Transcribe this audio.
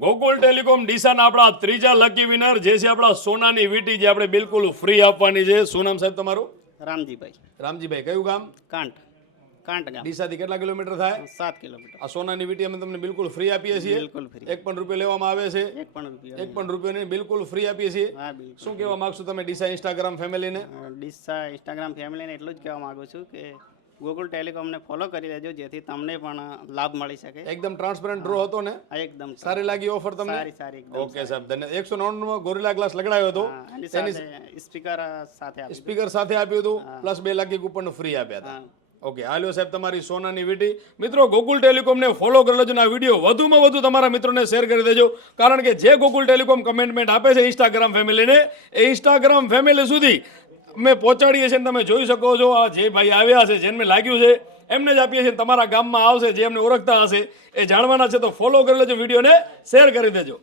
Gokul telecom ડીસાના આપણા ત્રીજા lucky winner જે છે આપણા સોનાની વીટી જે આપણે બિલકુલ ફ્રી આપવાની છે. શું નામ સાહેબ તમારું? રામજીભાઈ. રામજીભાઈ, કયું ગામ? કાંટ ગામ. ડીસાથી કેટલા કિલોમીટર થાય? 7 કિલોમીટર. આ સોનાની વીટી અમે તમને બિલકુલ ફ્રી આપીએ છીએ. બિલકુલ ફ્રી. એક પણ રૂપિયો લેવામાં આવે છે? એક પણ રૂપિયા. એક પણ રૂપિયો નહીં, બિલકુલ ફ્રી આપીએ છીએ. હા બિલકુલ. શું કહેવા માંગશો તમે ડીસા ઇન્સ્ટાગ્રામ ફેમિલીને? ડીસા ઇન્સ્ટાગ્રામ ફેમિલીને એટલું જ કહેવા માંગુ છું કે ગોકુલ ટેલિકોમને ફોલો કરી લેજો જેથી તમને પણ લાભ મળી શકે. એકદમ ટ્રાન્સપરન્ટ ડ્રો હતો ને? આ એકદમ સારી લાગી ઓફર તમને? સારી એકદમ. ઓકે સાહેબ, ધન્યવાદ. 199 માં ગોરિલા ગ્લાસ લગાડ્યો હતો, એની સાથે સ્પીકર સાથે આપ્યું. સ્પીકર સાથે આપ્યું હતું, પ્લસ 2 લાખ કૂપન ફ્રી આપ્યા હતા. ઓકે, હાલ્યો સાહેબ તમારી સોનાની વીટી. મિત્રો, ગોકુલ ટેલિકોમને ફોલો કરી લેજો. આ વિડીયો વધુમાં વધુ તમારા મિત્રોને શેર કરી દેજો, કારણ કે જે ગોકુલ ટેલિકોમ કમેન્ટમેન્ટ આપે છે ઇન્સ્ટાગ્રામ ફેમિલીને, એ ઇન્સ્ટાગ્રામ ફેમિલી સુધી અમે પહોંચાડીએ છીએ. તમે જોઈ શકો છો, આ જે ભાઈ આવ્યા છે, જેમને લાગ્યું છે એમને જ આપીએ છીએ. તમારા ગામમાં આવશે, જે એમને ઓળખતા હશે એ જાણવાના છે, તો ફોલો કરી લેજો, વિડીયોને શેર કરી દેજો.